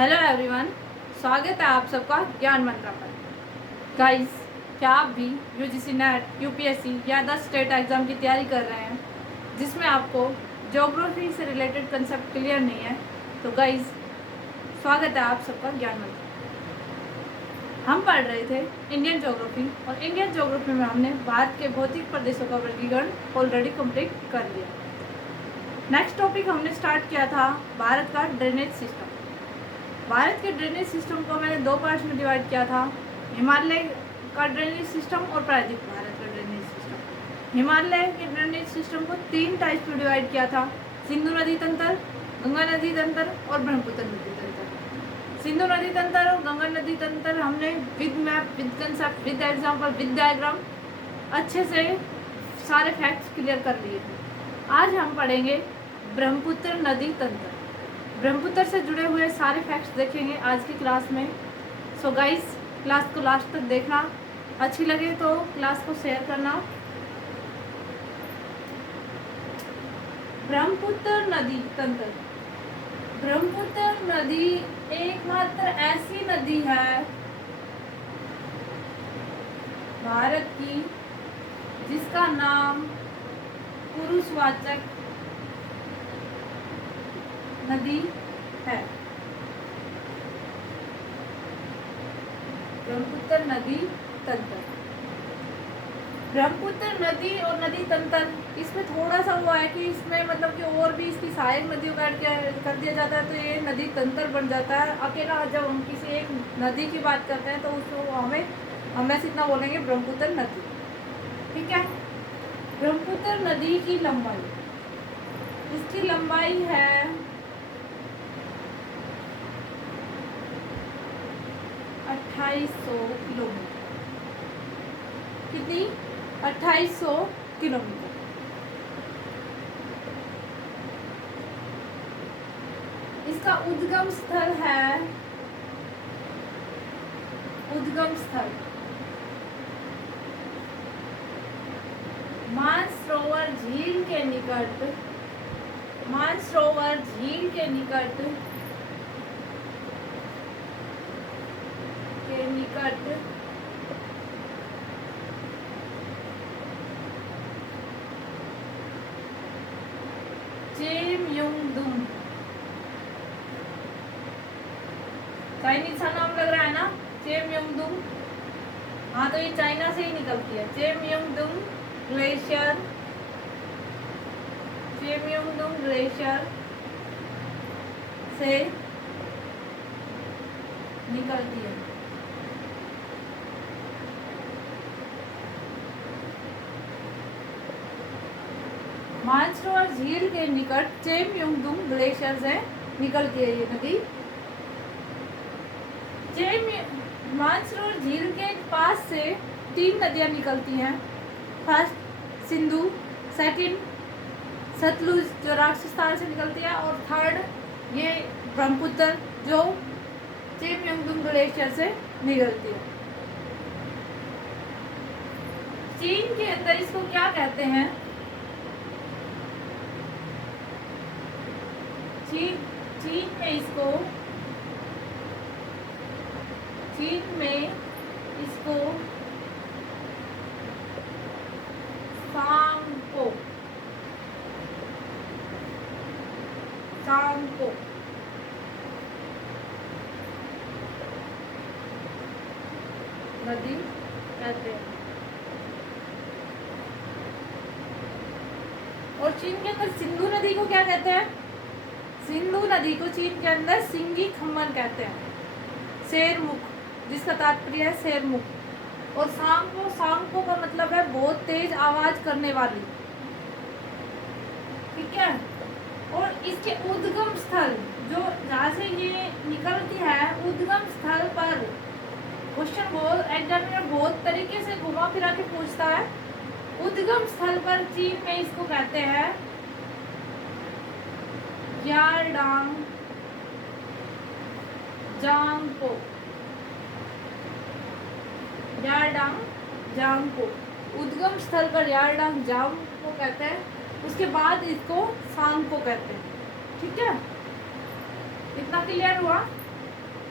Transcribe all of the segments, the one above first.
Hello everyone, स्वागत है आप सबका ज्ञान मंत्रा पर। गाइस, क्या आप भी यूजीसी नेट, यूपीएससी या अदर स्टेट एग्ज़ाम की तैयारी कर रहे हैं जिसमें आपको ज्योग्राफी से रिलेटेड कंसेप्ट क्लियर नहीं है? तो गाइस, स्वागत है आप सबका ज्ञान मंत्रा। हम पढ़ रहे थे इंडियन ज्योग्राफी, और इंडियन ज्योग्राफी में हमने भारत के भौतिक प्रदेशों का वर्गीकरण ऑलरेडी कंप्लीट कर लिया। नेक्स्ट टॉपिक हमने स्टार्ट किया था भारत का ड्रेनेज सिस्टम। भारत के ड्रेनेज सिस्टम को मैंने दो पार्ट्स में डिवाइड किया था, हिमालय का ड्रेनेज सिस्टम और प्रायद्वीप भारत का ड्रेनेज सिस्टम। हिमालय के ड्रेनेज सिस्टम को तीन टाइप्स में डिवाइड किया था, सिंधु नदी तंत्र, गंगा नदी तंत्र और ब्रह्मपुत्र नदी तंत्र। सिंधु नदी तंत्र और गंगा नदी तंत्र हमने with map, with concept, with example, with diagram अच्छे से सारे फैक्ट्स क्लियर कर लिए थे। आज हम पढ़ेंगे ब्रह्मपुत्र नदी तंत्र। ब्रह्मपुत्र से जुड़े हुए सारे फैक्ट्स देखेंगे आज की क्लास में। सो गाइस, क्लास को लास्ट तक देखना, अच्छी लगे तो क्लास को शेयर करना। ब्रह्मपुत्र नदी तंत्र। ब्रह्मपुत्र नदी एकमात्र ऐसी नदी है भारत की जिसका नाम पुरुषवाचक नदी है। ब्रह्मपुत्र नदी तंत्र। ब्रह्मपुत्र नदी और नदी तंत्र, इसमें थोड़ा सा हुआ है कि इसमें मतलब कि और भी इसकी सहायक नदियों का ऐड कर दिया जाता है तो ये नदी तंत्र बन जाता है। अकेला जब हम किसी एक नदी की बात करते हैं तो उसको हम बस इतना बोलेंगे ब्रह्मपुत्र नदी। ठीक है। ब्रह्मपुत्र नदी की लंबाई, इसकी लंबाई है 2800 किलोमीटर। कितनी? 2800 किलोमीटर। इसका उद्गम स्थल है, उद्गम स्थल मानसरोवर झील के निकट, मानसरोवर झील के निकट चेमयोंगदुम। चाइनीज सा नाम लग रहा है ना, चेमयोंगदुम। हाँ, तो ये चाइना से ही निकलती है। चेमयोंगदुम ग्लेशियर, चेमयोंगदुम ग्लेशियर से निकलती है। मानसरोवर झील के निकट चेमयोंगदुम ग्लेशियर से निकलती है ये नदी। मानसरोवर झील के पास से तीन नदियां निकलती हैं। फर्स्ट सिंधु, सेकंड सतलुज जो राजस्थान से निकलती है, और थर्ड ये ब्रह्मपुत्र जो चेमयोंगदुम ग्लेशियर से निकलती है। चीन के अंदर इसको क्या कहते हैं? चीन में इसको सांगपो नदी कहते हैं। और चीन के अंदर सिंधु नदी को क्या कहते हैं? सिंधु नदी को चीन के अंदर सिंगी खम्मन कहते हैं, शेरमुख, जिसका तात्पर्य है शेरमुख। और सांगपो का मतलब है बहुत तेज आवाज करने वाली। ठीक है। और इसके उद्गम स्थल, जो जहाँ से ये निकलती है, उद्गम स्थल पर क्वेश्चन एग्जामिनर बहुत तरीके से घुमा फिरा के पूछता है। उद्गम स्थल पर चीन में इसको कहते हैं यारडांग जांगपो, यारडांग जांगपो। उद्गम स्थल पर यारडांग जांगपो कहते हैं। उसके बाद इसको सांगपो कहते हैं। ठीक है, इतना क्लियर हुआ।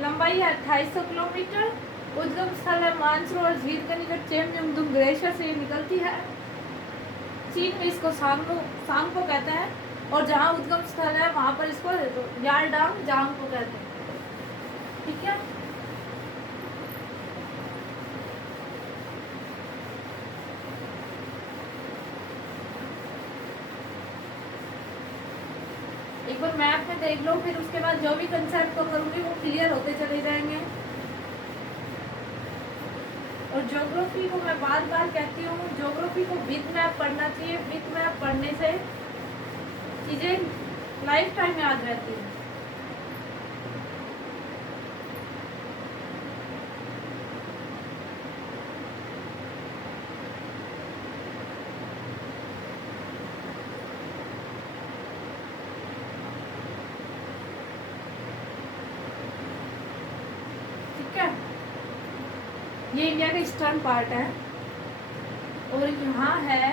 लंबाई है 2800 किलोमीटर। उद्गम स्थल है मानसरोवर झील के निकट चेमयंगदुंग ग्लेशियर से निकलती है। चीन में इसको सांगपो कहते हैं और जहाँ उद्गम स्थल है वहाँ पर इसको यारडांग जांगपो कहते हैं। ठीक है, एक बार मैप में देख लो, फिर उसके बाद जो भी कंसेप्ट को करूँगी वो क्लियर होते चले जाएंगे। और ज्योग्राफी को मैं बार बार कहती हूँ, ज्योग्राफी को विद मैप पढ़ना चाहिए। विद मैप पढ़ने से चीज़ें लाइफ टाइम याद रहती हैं। ठीक है, ये इंडिया का ईस्टर्न पार्ट है और यहाँ है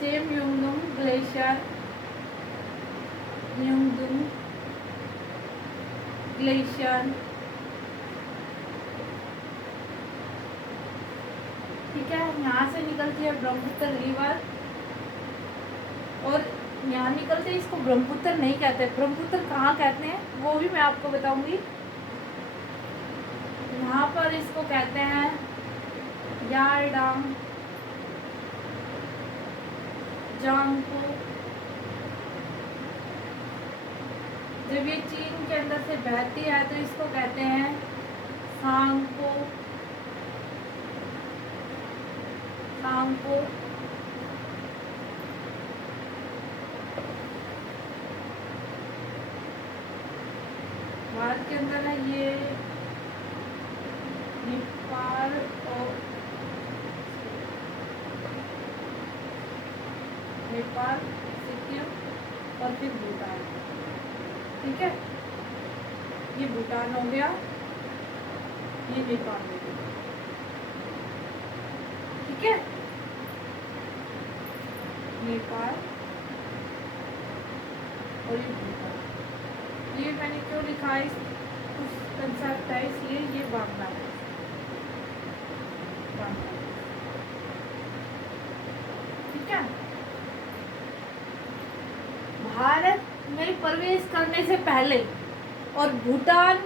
चेमयंगदुंग ग्लेशियर, यंगदुंग ग्लेशियर। ठीक है, यहाँ से निकलती है ब्रह्मपुत्र रिवर और यहाँ निकलते इसको ब्रह्मपुत्र नहीं कहते। ब्रह्मपुत्र कहाँ कहते हैं वो भी मैं आपको बताऊंगी। यहाँ पर इसको कहते हैं यारडांग जांगपो। जब ये चीन के अंदर से बहती है तो इसको कहते हैं सांगपो। सांगपो भारत के अंदर है ये नेपाल और नेपाल, सिक्किम और फिर भूटान। ठीक है, ये भूटान हो गया, ये नेपाल हो गया। ठीक है, नेपाल और ये भूटान। ये मैंने क्यों लिखा है, कुछ कंसेप्ट है इसलिए। ये बांग्लादेश, ठीक है। भारत में प्रवेश करने से पहले और भूटान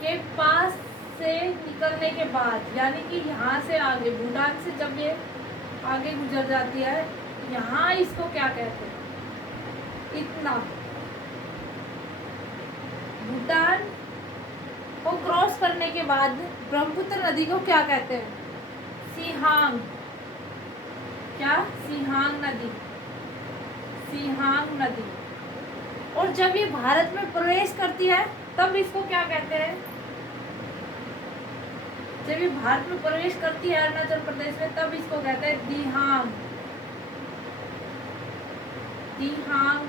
के पास से निकलने के बाद, यानी कि यहाँ से आगे, भूटान से जब ये आगे गुजर जाती है, यहाँ इसको क्या कहते हैं, इतना भूटान को क्रॉस करने के बाद ब्रह्मपुत्र नदी को क्या कहते हैं, सिहांग। क्या, सिहांग नदी, सिहांग नदी। और जब ये भारत में प्रवेश करती है तब इसको क्या कहते हैं, जब ये भारत में प्रवेश करती है अरुणाचल प्रदेश में, तब इसको कहते हैं दिहांग, दिहांग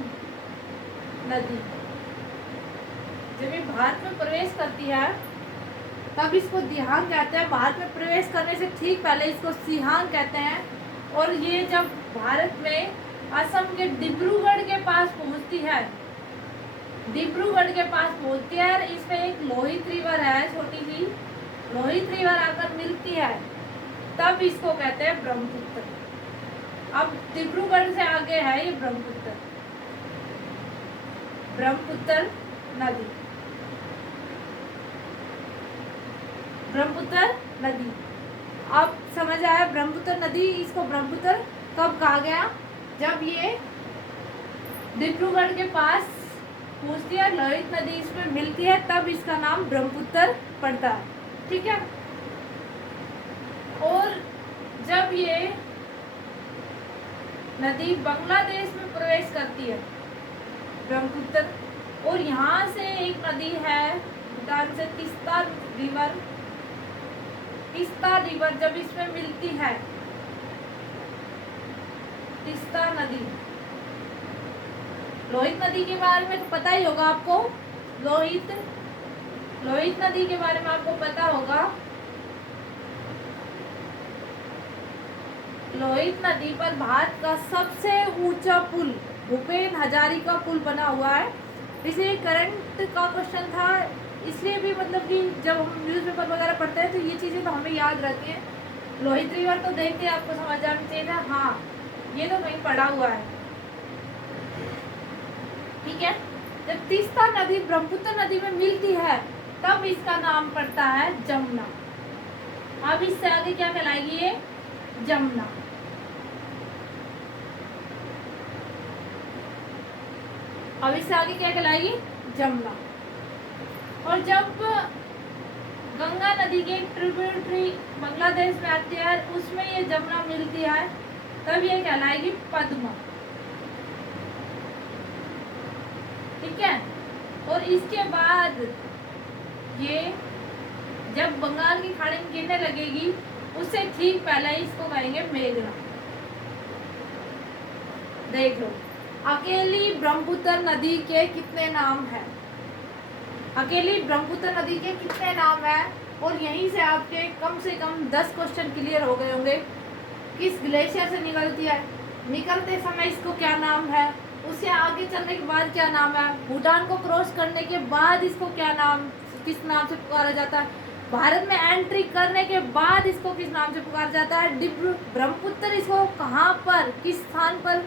नदी। जब ये भारत में प्रवेश करती है तब इसको दिहांग कहते हैं। भारत में प्रवेश करने से ठीक पहले इसको सिहांग कहते हैं। और ये जब भारत में असम के डिब्रूगढ़ के पास पहुंचती है, डिब्रूगढ़ के पास पहुंचती है, और इसमें एक लोहित रिवर है, छोटी सी लोहित रिवर आकर मिलती है, तब इसको कहते हैं ब्रह्मपुत्र। अब डिब्रूगढ़ से आगे है ये ब्रह्मपुत्र, ब्रह्मपुत्र नदी, ब्रह्मपुत्र नदी। अब समझ आया ब्रह्मपुत्र नदी, इसको ब्रह्मपुत्र कब कहा गया, जब ये डिब्रूगढ़ के पास पहुंचती है, लोहित नदी इसमें मिलती है, तब इसका नाम ब्रह्मपुत्र पड़ता है। ठीक है, और जब ये नदी बांग्लादेश में प्रवेश करती है, ब्रह्मपुत्र, और यहाँ से एक नदी है भूटान से, तीस्ता रिवर, तीस्ता रिवर जब इसमें मिलती है, तीस्ता नदी, लोहित नदी के बारे में तो पता ही होगा आपको, लोहित नदी के बारे में आपको पता होगा। लोहित नदी पर भारत का सबसे ऊंचा पुल भूपेन हजारिका पुल बना हुआ है, इसलिए करंट का क्वेश्चन था, इसलिए भी मतलब कि जब हम न्यूज़पेपर वगैरह पढ़ते हैं तो ये चीज़ें तो हमें याद रहती हैं। लोहित रिवर तो देख के आपको समझ आना चाहिए था, हाँ ये तो कहीं पड़ा हुआ है, ठीक है। जब तीस्ता नदी ब्रह्मपुत्र नदी में मिलती है तब इसका नाम पड़ता है जमुना। अब इससे आगे क्या कहलाएगी ये? जमुना। अब इससे आगे क्या कहलाएगी? जमुना। और जब गंगा नदी के ट्रिब्यूटरी बांग्लादेश में आती है उसमें ये जमुना मिलती है तब ये कहलाएगी पद्मा, ठीक है। और इसके बाद ये जब बंगाल की खाड़ी में गिरने लगेगी उससे ठीक पहले इसको कहेंगे मेघना। देख लो, अकेली ब्रह्मपुत्र नदी के कितने नाम हैं? अकेली ब्रह्मपुत्र नदी के कितने नाम हैं? और यहीं से आपके कम से कम 10 क्वेश्चन क्लियर हो गए होंगे। किस ग्लेशियर से निकलती है, निकलते समय इसको क्या नाम है, उससे आगे चलने के बाद क्या नाम है, भूटान को क्रॉस करने के बाद इसको क्या नाम, किस नाम से पुकारा जाता है, भारत में एंट्री करने के बाद इसको किस नाम से पुकारा जाता है, ब्रह्मपुत्र इसको कहाँ पर, किस स्थान पर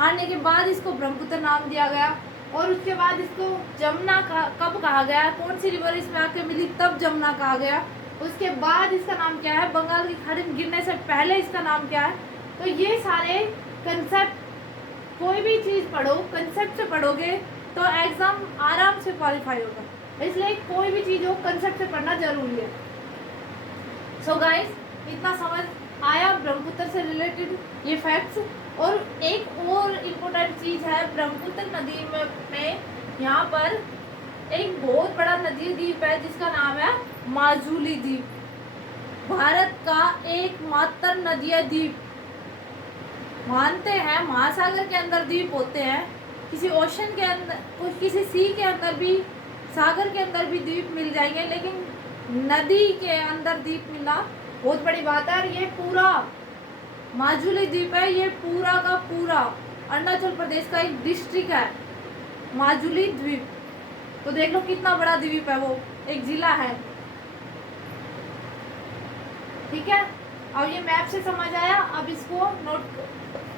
आने के बाद इसको ब्रह्मपुत्र नाम दिया गया, और उसके बाद इसको जमुना कब कहा गया, कौन सी रिवर इसमें आके मिली तब जमुना कहा गया, उसके बाद इसका नाम क्या है, बंगाल की खाड़ी में गिरने से पहले इसका नाम क्या है। तो ये सारे कंसेप्ट, कोई भी चीज़ पढ़ो कंसेप्ट से पढ़ोगे तो एग्ज़ाम आराम से क्वालिफाई होगा, इसलिए कोई भी चीज़ हो कंसेप्ट से पढ़ना जरूरी है। सो गाइस, इतना समझ आया ब्रह्मपुत्र से रिलेटेड ये फैक्ट्स। और एक और इम्पोर्टेंट चीज़ है, ब्रह्मपुत्र नदी में यहाँ पर एक बहुत बड़ा नदी द्वीप है जिसका नाम है माजुली द्वीप, भारत का एकमात्र नदीय द्वीप। मानते हैं महासागर के अंदर द्वीप होते हैं, किसी ओशन के अंदर, किसी सी के अंदर भी, सागर के अंदर भी द्वीप मिल जाएंगे, लेकिन नदी के अंदर द्वीप मिलना बहुत बड़ी बात है। और ये पूरा माजुली द्वीप है, ये पूरा का पूरा अरुणाचल प्रदेश का एक डिस्ट्रिक्ट है माजुली द्वीप। तो देख लो कितना बड़ा द्वीप है, वो एक जिला है, ठीक है। अब ये मैप से समझ आया, अब इसको नोट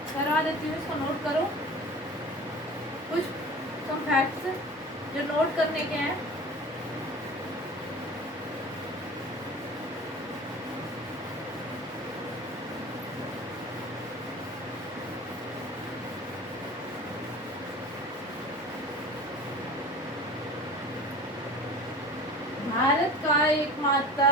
करवा देती हूँ, इसको नोट करो। कुछ सम फैक्ट्स जो नोट करने के हैं। भारत का एकमात्र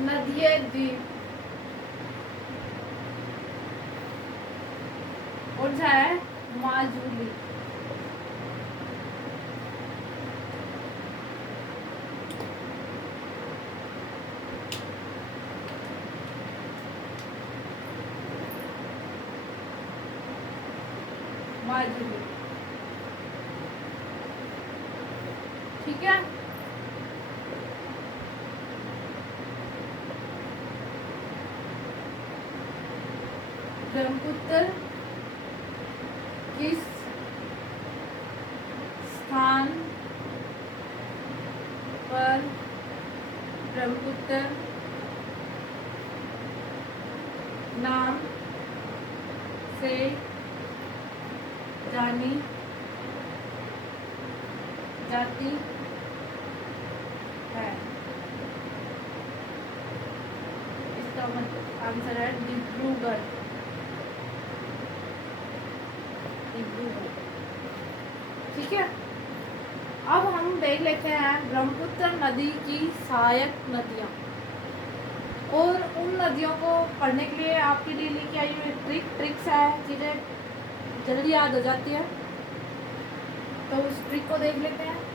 नदीय द्वीप कौन सा है? माजुली। माजुली, ठीक है। ब्रह्मपुत्र किस स्थान पर ब्रह्मपुत्र नाम से जानी जाती है? इसका आंसर है डिब्रूगढ़। ठीक है। अब हम देख लेते हैं ब्रह्मपुत्र नदी की सहायक नदियाँ, और उन नदियों को पढ़ने के लिए आपके लिए लेके आई हुई ट्रिक्स है, चीज़ें जल्दी याद हो जाती है, तो उस ट्रिक को देख लेते हैं।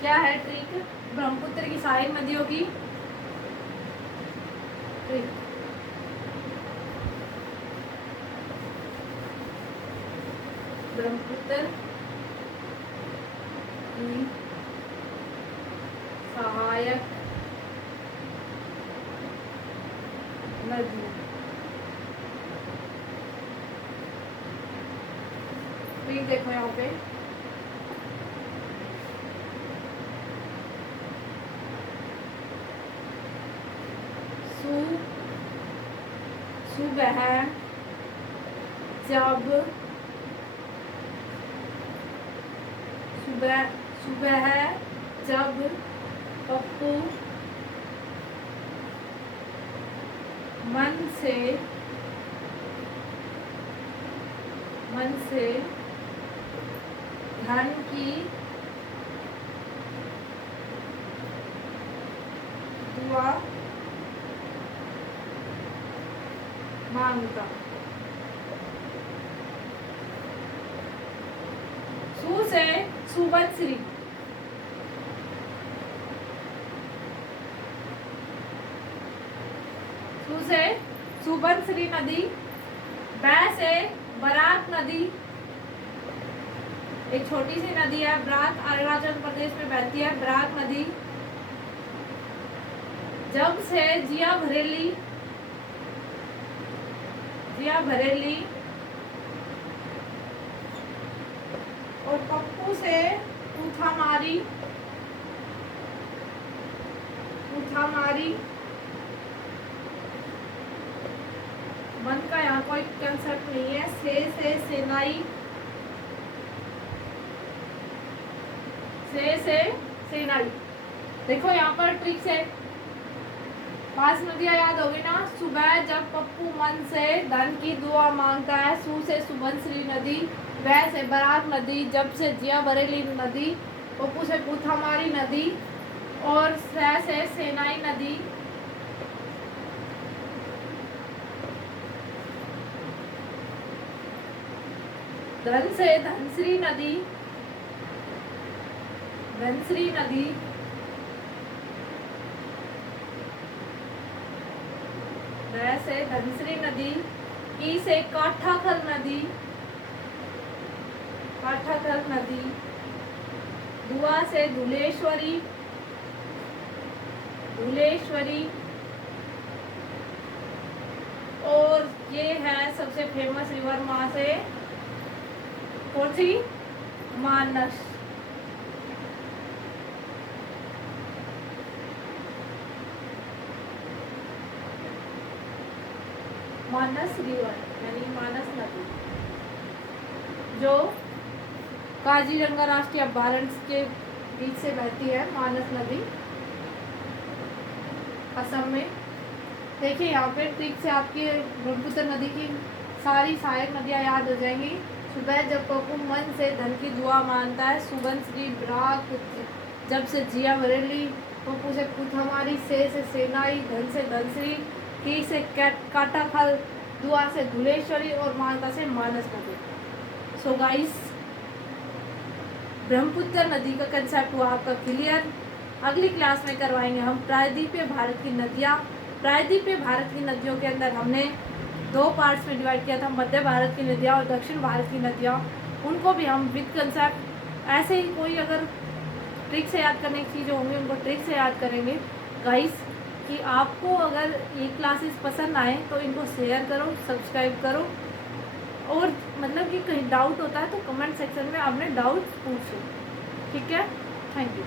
क्या है ट्रिक ब्रह्मपुत्र की सहायक नदियों की ट्रिक? ब्रह्मपुत्र की सहायक नदी ट्रिक देखो यहाँ पे, सुबह जब सुबह जब पप्पू मन से धन की दुआ मांगता। सु से सुबनश्री, सु से सुबनश्री नदी, बै से बराक नदी, एक छोटी सी नदी है, बराक अरुणाचल प्रदेश में बहती है, बराक नदी। जब से जिया भरेली, और पप्पू से पूथामारी, मन का यहाँ कोई कंसेप्ट नहीं है। से सेनाई, से सेनाई। देखो यहाँ पर ट्रिक से 5 नदियाँ याद होगी ना। सुबह जब पप्पू मन से धन की दुआ मांगता है, सु से सुबनश्री नदी, वै से बराक नदी, जब से जिया बरेली नदी, पप्पू से पूथामारी नदी, और से सेनाई नदी। धन से धनश्री नदी, वै से धनश्री नदी, ई से काठाखल नदी, दुआ से धुलेश्वरी, और ये है सबसे फेमस रिवर वहां से कौन सी? मानस। मानस रिवर यानी मानस नदी, जो काजीरंगा राष्ट्रीय अभयारण्य के बीच से बहती है, मानस नदी, असम में। देखिए यहाँ पे ट्रिक से आपकी ब्रह्मपुत्र नदी की सारी सहायक नदियाँ याद हो जाएंगी। सुबह जब पप्पू मन से धन की दुआ मांगता है, सुबनश्री, बराक, जब से जिया बरेली, पप्पू से पूथामारी, से सेनाई, धन से धनश्री, की से काटाखल, दुआ से धुलेश्वरी, और मानता से मानस नदी। सो गाइस, ब्रह्मपुत्र नदी का कंसेप्ट हुआ आपका क्लियर। अगली क्लास में करवाएंगे हम प्रायद्वीपीय भारत की नदियाँ। प्रायद्वीपीय भारत की नदियों के अंदर हमने 2 पार्ट्स में डिवाइड किया था, मध्य भारत की नदियाँ और दक्षिण भारत की नदियाँ। उनको भी हम विद कंसेप्ट ऐसे ही कोई अगर ट्रिक से याद करने की चीज़ें होंगी उनको ट्रिक से याद करेंगे। गाइस कि आपको अगर ये क्लासेस पसंद आए तो इनको शेयर करो, सब्सक्राइब करो, और मतलब कि कहीं डाउट होता है तो कमेंट सेक्शन में अपने डाउट पूछो। ठीक है, थैंक यू।